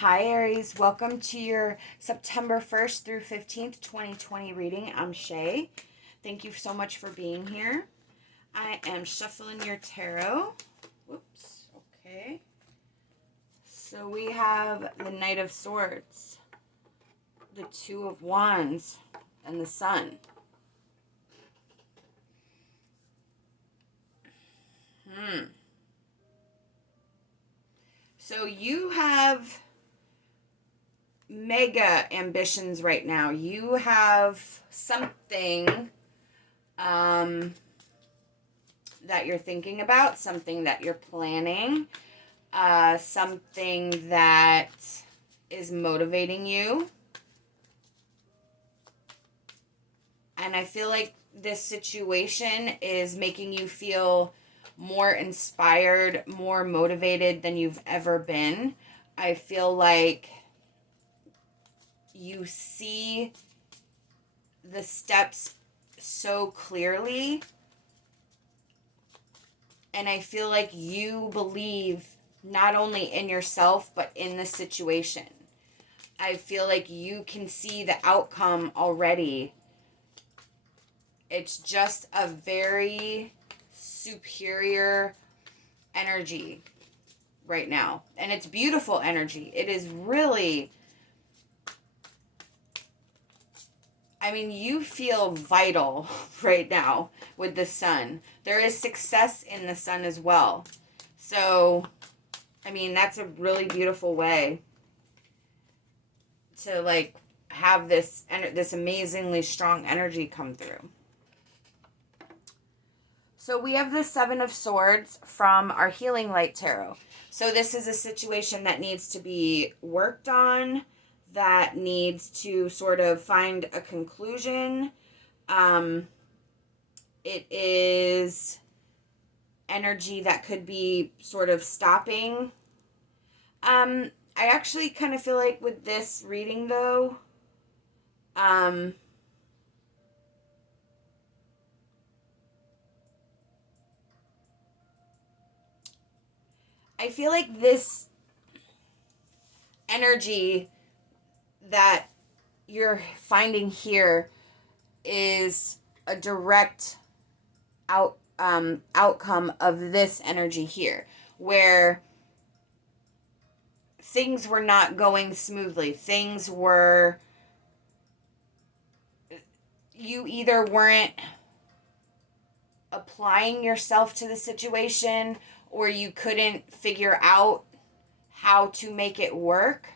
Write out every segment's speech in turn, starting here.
Hi Aries, welcome to your September 1st through 15th, 2020 reading. I'm Shay. Thank you so much for being here. I am shuffling your tarot. Whoops, okay. So we have the Knight of Swords, the Two of Wands, and the Sun. So you have mega ambitions right now. You have something that you're thinking about, something that you're planning, something that is motivating you. And I feel like this situation is making you feel more inspired, more motivated than you've ever been. I feel like you see the steps so clearly, and I feel like you believe not only in yourself but in the situation. I feel like you can see the outcome already. It's just a very superior energy right now, and it's beautiful energy. It is really, I mean, you feel vital right now with the Sun. There is success in the Sun as well. So, I mean, that's a really beautiful way to like have this amazingly strong energy come through. So we have the Seven of Swords from our Healing Light Tarot. So this is a situation that needs to be worked on, that needs to sort of find a conclusion. It is energy that could be sort of stopping. I actually kind of feel like with this reading though, I feel like this energy that you're finding here is a direct outcome of this energy here, where things were not going smoothly. Things were, you either weren't applying yourself to the situation, or you couldn't figure out how to make it work,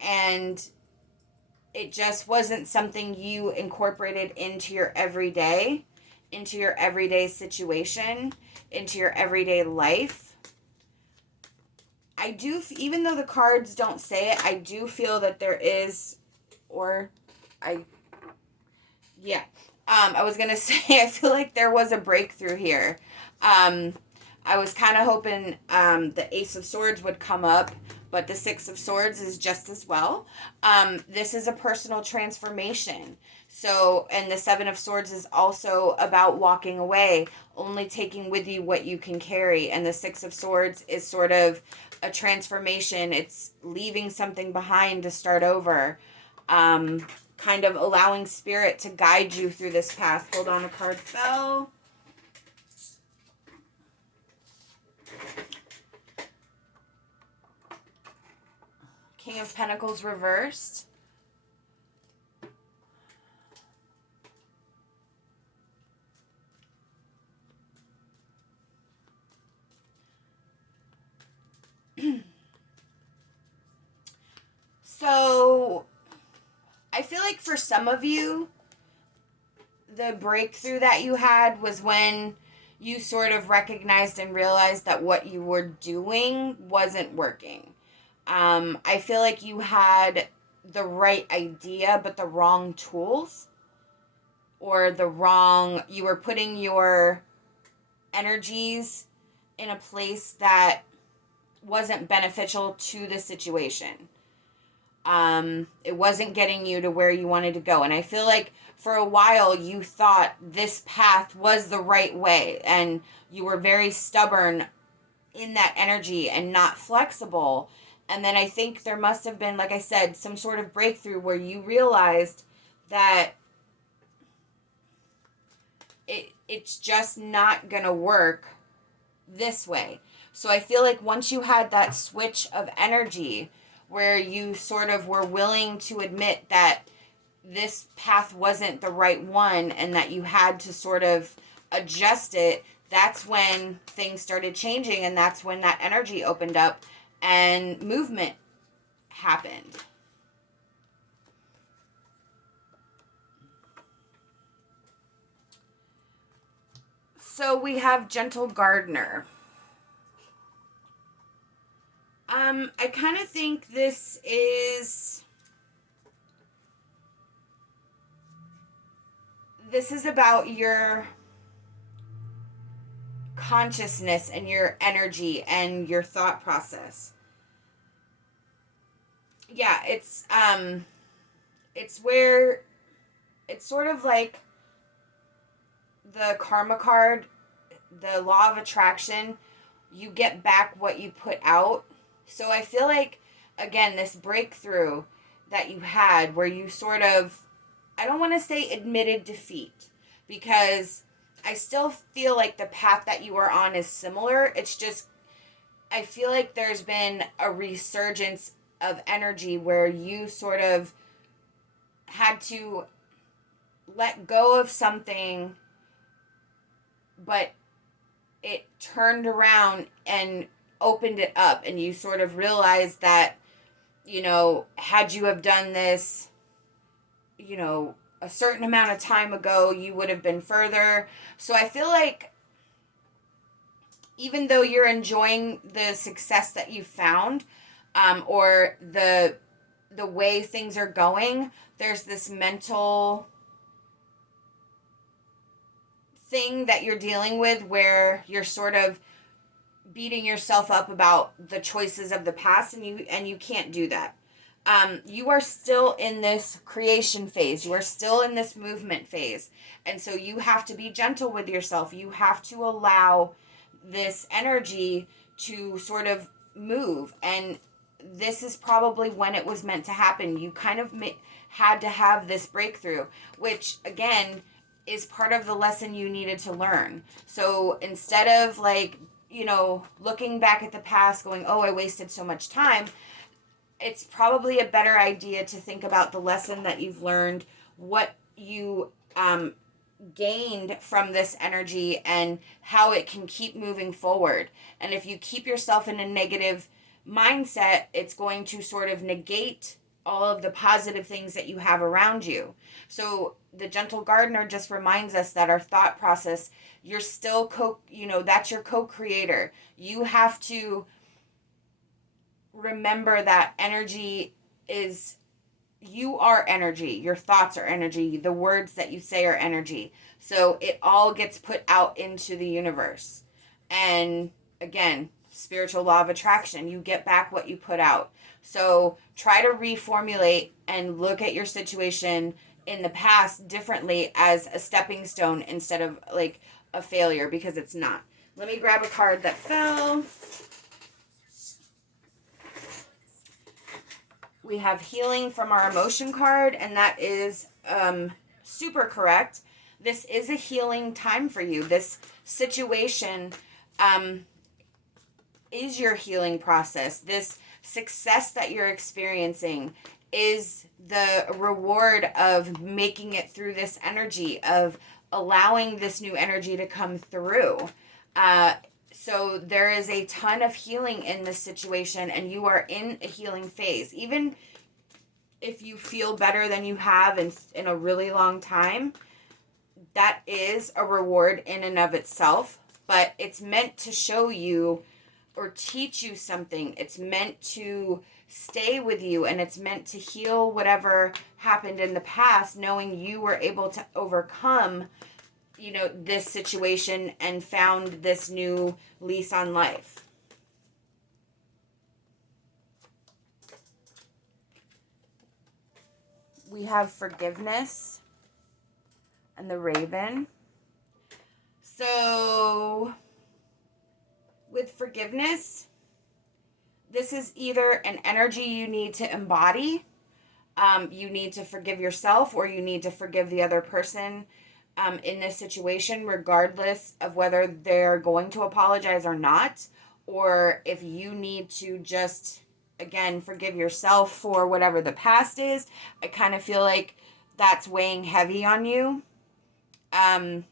and it just wasn't something you incorporated into your everyday situation, into your everyday life. I do, even though the cards don't say it, I do feel that there is, I was going to say, I feel like there was a breakthrough here. I was kind of hoping the Ace of Swords would come up, but the Six of Swords is just as well. This is a personal transformation. So, and the Seven of Swords is also about walking away, only taking with you what you can carry. And the Six of Swords is sort of a transformation. It's leaving something behind to start over. Kind of allowing spirit to guide you through this path. Hold on, a card fell. King of Pentacles reversed. So, I feel like for some of you, the breakthrough that you had was when you sort of recognized and realized that what you were doing wasn't working. I feel like you had the right idea, but the wrong tools, or you were putting your energies in a place that wasn't beneficial to the situation. It wasn't getting you to where you wanted to go. And I feel like for a while you thought this path was the right way, and you were very stubborn in that energy and not flexible. And then I think there must have been, like I said, some sort of breakthrough where you realized that it's just not going to work this way. So I feel like once you had that switch of energy where you sort of were willing to admit that this path wasn't the right one and that you had to sort of adjust it, that's when things started changing, and that's when that energy opened up and movement happened. So we have Gentle Gardener. I kind of think this is about your consciousness and your energy and your thought process. Yeah, it's where it's sort of like the karma card, the law of attraction. You get back what you put out. So I feel like, again, this breakthrough that you had where you sort of, I don't want to say admitted defeat, because I still feel like the path that you are on is similar. It's just, I feel like there's been a resurgence of energy where you sort of had to let go of something, but it turned around and opened it up, and you sort of realized that, had you have done this, a certain amount of time ago, you would have been further. So I feel like even though you're enjoying the success that you found, or the way things are going, there's this mental thing that you're dealing with where you're sort of beating yourself up about the choices of the past, and you can't do that. You are still in this creation phase. You are still in this movement phase. And so you have to be gentle with yourself. You have to allow this energy to sort of move. And this is probably when it was meant to happen. You kind of had to have this breakthrough, which, again, is part of the lesson you needed to learn. So instead of looking back at the past going, oh, I wasted so much time, it's probably a better idea to think about the lesson that you've learned, what you gained from this energy, and how it can keep moving forward. And if you keep yourself in a negative mindset, it's going to sort of negate all of the positive things that you have around you. So the Gentle Gardener just reminds us that our thought process, you're still that's your co-creator. You have to remember that energy is, you are energy. Your thoughts are energy. The words that you say are energy. So it all gets put out into the universe. And again, spiritual law of attraction, you get back what you put out. So try to reformulate and look at your situation in the past differently as a stepping stone instead of like a failure, because it's not. Let me grab a card that fell. We have healing from our emotion card, and that is super correct. This is a healing time for you. This situation is your healing process. This success that you're experiencing is the reward of making it through this energy, of allowing this new energy to come through. So there is a ton of healing in this situation, and you are in a healing phase. Even if you feel better than you have in a really long time, that is a reward in and of itself, but it's meant to show you or teach you something. It's meant to stay with you, and it's meant to heal whatever happened in the past, knowing you were able to overcome this situation and found this new lease on life. We have forgiveness and the Raven. So with forgiveness, this is either an energy you need to embody. You need to forgive yourself, or you need to forgive the other person in this situation, regardless of whether they're going to apologize or not, or if you need to just, again, forgive yourself for whatever the past is. I kind of feel like that's weighing heavy on you. An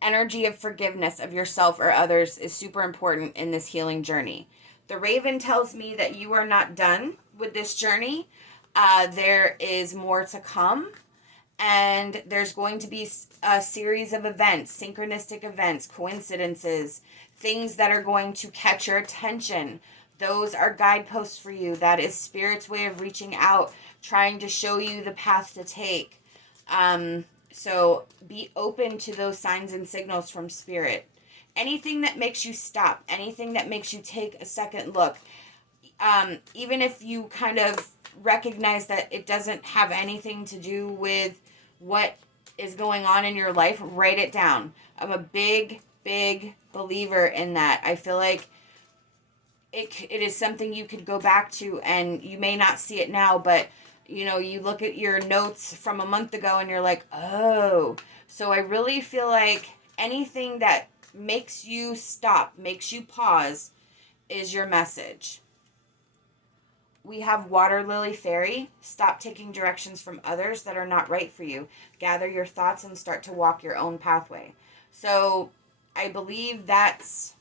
energy of forgiveness of yourself or others is super important in this healing journey. The Raven tells me that you are not done with this journey. There is more to come. And there's going to be a series of events, synchronistic events, coincidences, things that are going to catch your attention. Those are guideposts for you. That is Spirit's way of reaching out, trying to show you the path to take. So be open to those signs and signals from Spirit. Anything that makes you stop, anything that makes you take a second look, even if you kind of recognize that it doesn't have anything to do with what is going on in your life, write it down. I'm a big believer in that. I feel like it is something you could go back to, and you may not see it now, but you look at your notes from a month ago and you're like, oh. So I really feel like anything that makes you stop, makes you pause, is your message. We have Water Lily Fairy. Stop taking directions from others that are not right for you. Gather your thoughts and start to walk your own pathway. So I believe that's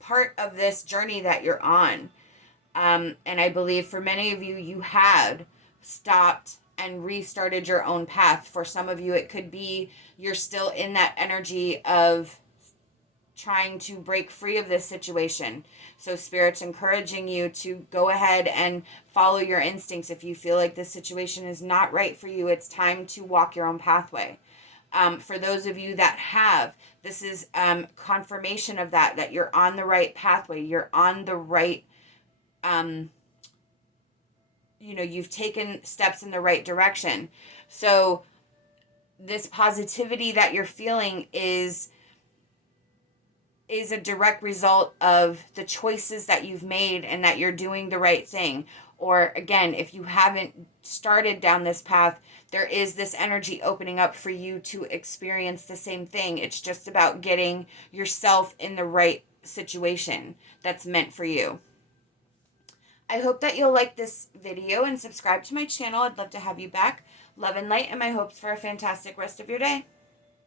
part of this journey that you're on. And I believe for many of you, you had stopped and restarted your own path. For some of you, it could be you're still in that energy of trying to break free of this situation. So Spirit's encouraging you to go ahead and follow your instincts. If you feel like this situation is not right for you, it's time to walk your own pathway. For those of you that have, this is confirmation of that you're on the right pathway. You're on the right, you've taken steps in the right direction. So this positivity that you're feeling is a direct result of the choices that you've made and that you're doing the right thing. Or again, if you haven't started down this path, there is this energy opening up for you to experience the same thing. It's just about getting yourself in the right situation that's meant for you. I hope that you'll like this video and subscribe to my channel. I'd love to have you back. Love and light, and my hopes for a fantastic rest of your day.